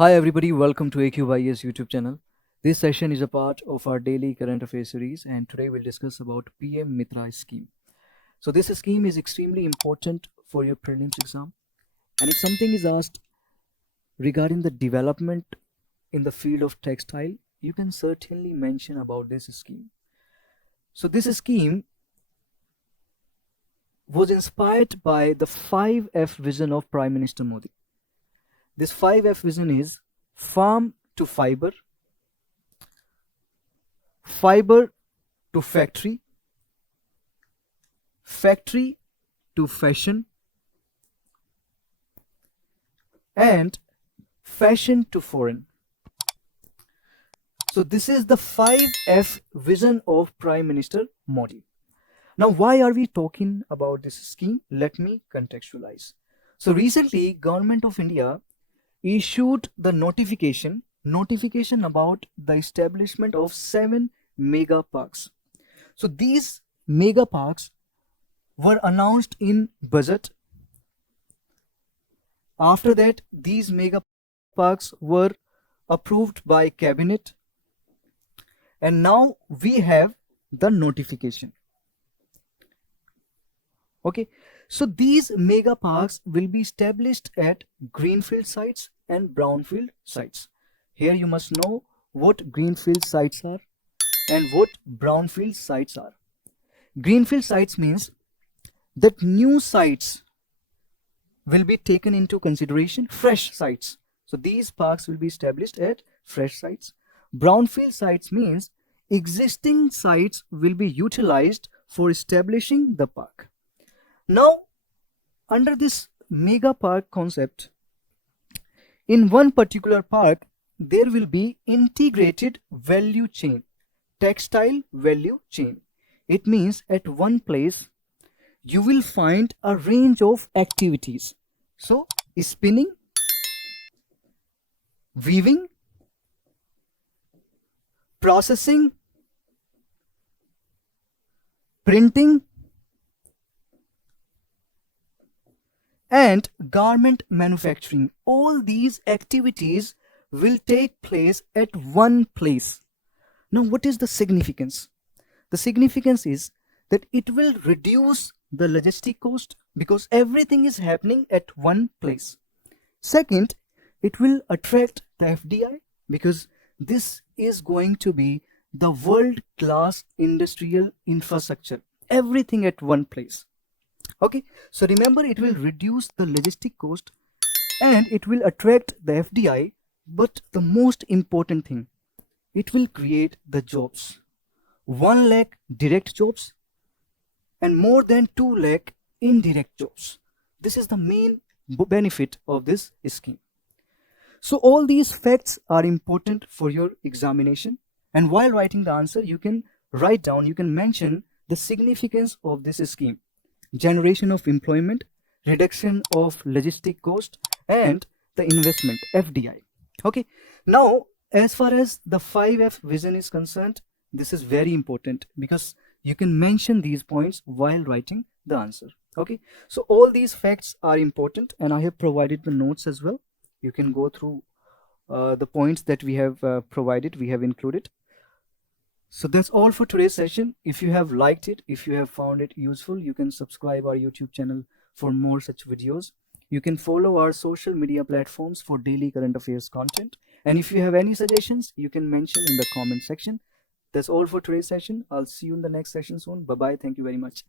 Hi everybody, welcome to Upsc Ias YouTube channel. This session is a part of our daily current affairs series, and today we'll discuss about PM Mitra scheme. So this scheme is extremely important for your prelims exam, and if something is asked regarding the development in the field of textile, you can certainly mention about this scheme. So this scheme was inspired by the 5F vision of Prime Minister Modi. This 5F vision is farm to fiber, fiber to factory, factory to fashion, and fashion to foreign. So this is the 5F vision of Prime Minister Modi. Now, why are we talking about this scheme? Let me contextualize. So recently, Government of India issued the notification about the establishment of 7 mega parks. So these mega parks were announced in budget. After that, these mega parks were approved by cabinet, and now we have the notification. Okay, so these mega parks will be established at greenfield sites and brownfield sites. Here you must know what greenfield sites are and what brownfield sites are. Greenfield sites means that new sites will be taken into consideration, fresh sites. So these parks will be established at fresh sites. Brownfield sites means existing sites will be utilized for establishing the park. Now, under this mega park concept, in one particular park, there will be integrated value chain, textile value chain. It means at one place, you will find a range of activities. So, spinning, weaving, processing, printing, and garment manufacturing. All these activities will take place at one place. Now, what is the significance? The significance is that it will reduce the logistic cost because everything is happening at one place. Second, it will attract the FDI because this is going to be the world-class industrial infrastructure. Everything at one place. Okay, so remember, it will reduce the logistic cost and it will attract the FDI, but the most important thing, it will create the jobs. 1 lakh direct jobs and more than 2 lakh indirect jobs. This is the main benefit of this scheme. So all these facts are important for your examination, and while writing the answer, you can write down, you can mention the significance of this scheme. Generation of employment, reduction of logistic cost, and the investment, FDI. Okay, now as far as the 5F vision is concerned, this is very important because you can mention these points while writing the answer. Okay, so all these facts are important, and I have provided the notes as well. You can go through the points that we have provided, we have included. So that's all for today's session. If you have liked it, if you have found it useful, you can subscribe our YouTube channel for more such videos. You can follow our social media platforms for daily current affairs content. And if you have any suggestions, you can mention in the comment section. That's all for today's session. I'll see you in the next session soon. Bye-bye. Thank you very much.